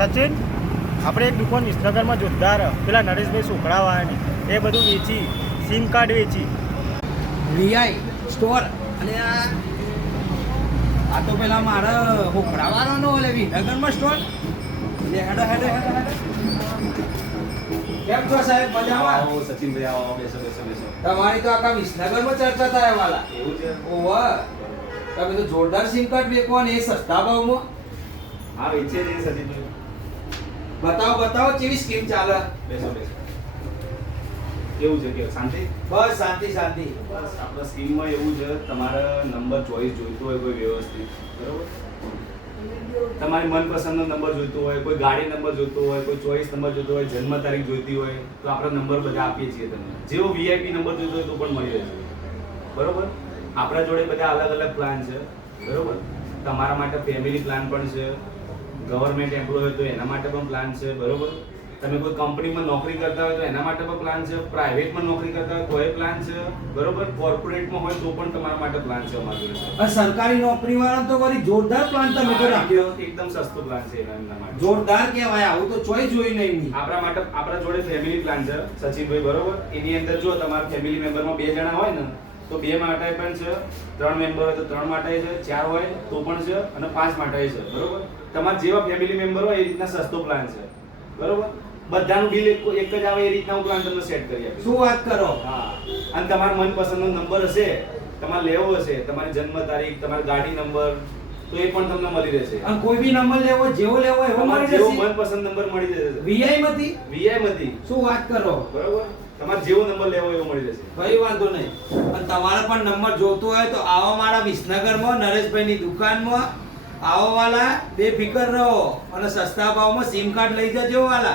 સચિન આપણે એક દુકાન વિસનગરમાં જોરદાર પેલા નરેશભાઈ સુખડાવાળાની એ બધું વેચી સિમ કાર્ડ વેચી. વીઆઈ સ્ટોર અને આ આ તો પેલા મારે હોકરાવાનો ઓલે વિનગરમાં સ્ટોર. લે હેડો હેડો કેમ છો સાહેબ? મજામાં? આવો સચિનભાઈ આવો બેસો બેસો બેસો. તમારી તો આખા વિસનગરમાં ચર્ચા થાય વાલા. એવું છે? ઓવા તમે તો જોરદાર સિમ કાર્ડ વેચો ને એ સસ્તા ભાવમાં. હા વેચે છીએ સચિનભાઈ બતાવો બતાવો કેવી સ્કીમ ચાલે? બેસો બેસો. કેવું છે કે શાંતિ? બસ શાંતિ શાંતિ. બસ આપણા સ્કીમમાં એવું છે તમારે નંબર ચોઈસ જોઈતો હોય કોઈ વ્યવસ્થિત. બરોબર? તમારી મનપસંદનો નંબર જોઈતો હોય કોઈ ગાડી નંબર જોઈતો હોય કોઈ ચોઈસ નંબર જોઈતો હોય જન્મ તારીખ જોઈતી હોય તો આપણે નંબર બધા આપીએ છીએ તમને. જેવો વીઆઈપી નંબર જોઈતો હોય તો પણ મળી રહેશે. બરોબર? આપણા જોડે બધા અલગ અલગ પ્લાન છે. બરોબર? તમારા માટે ફેમિલી પ્લાન પણ છે. ગવર્મેન્ટ એમ્પ્લોય હોય તો એના માટે પણ પ્લાન છે બરોબર? તમે કોઈ કંપનીમાં નોકરી કરતા હોય તો એના માટે પણ પ્લાન છે પ્રાઇવેટમાં નોકરી કરતા હોય તોય પ્લાન છે બરોબર? કોર્પોરેટમાં હોય તો પણ તમારા માટે પ્લાન છે અમારી જોડે. સરકારી નોકરી વાળા તો વળી જોરદાર પ્લાન તમે તો રાખ્યો. એકદમ સસ્તો પ્લાન છે એના માટે. જોરદાર કહેવાય આવું તો ચોઈ જોઈ નહીં આપણા માટે આપણા જોડે ફેમિલી પ્લાન છે સચિનભાઈ બરોબર? એની અંદર જો તમારા ફેમિલી મેમ્બરમાં બે જણા હોય ને તો બે માટે પણ છે ત્રણ મેમ્બર હોય તો ત્રણ માટે છે ચાર હોય તો પણ છે અને પાંચ માટે છે બરોબર? તમારા જેવા ફેમિલી મેમ્બર હોય એ રીતના સસ્તો પ્લાન છે બરોબર? બધાનું બિલ એક એક જ આવે એ રીતના હું પ્લાન તમને સેટ કરી આપીશ. શું વાત કરો? હા. અને તમારા મનપસંદનો નંબર હશે તમારે લેવો હશે તમારી જન્મ તારીખ તમારી ગાડી નંબર તો એ પણ તમને મળી રહેશે. અને કોઈ બી નંબર લેવો જેવો લેવો એવો મળી જશે જેવો મનપસંદ નંબર મળી જશે વીઆઈ માંથી વીઆઈ માંથી શું વાત કરો? બરોબર? તમારે જેવો નંબર લેવો એવો મળી જશે. કઈ વાંધો નહીં. અને તમારે પણ નંબર જોતો હોય તો આવો મારા વિસનગરમાં, નરેશભાઈની દુકાનમાં, આવો વાલા, બેફિકર રહો અને સસ્તા ભાવમાં સિમ કાર્ડ લઈ જજો વાલા.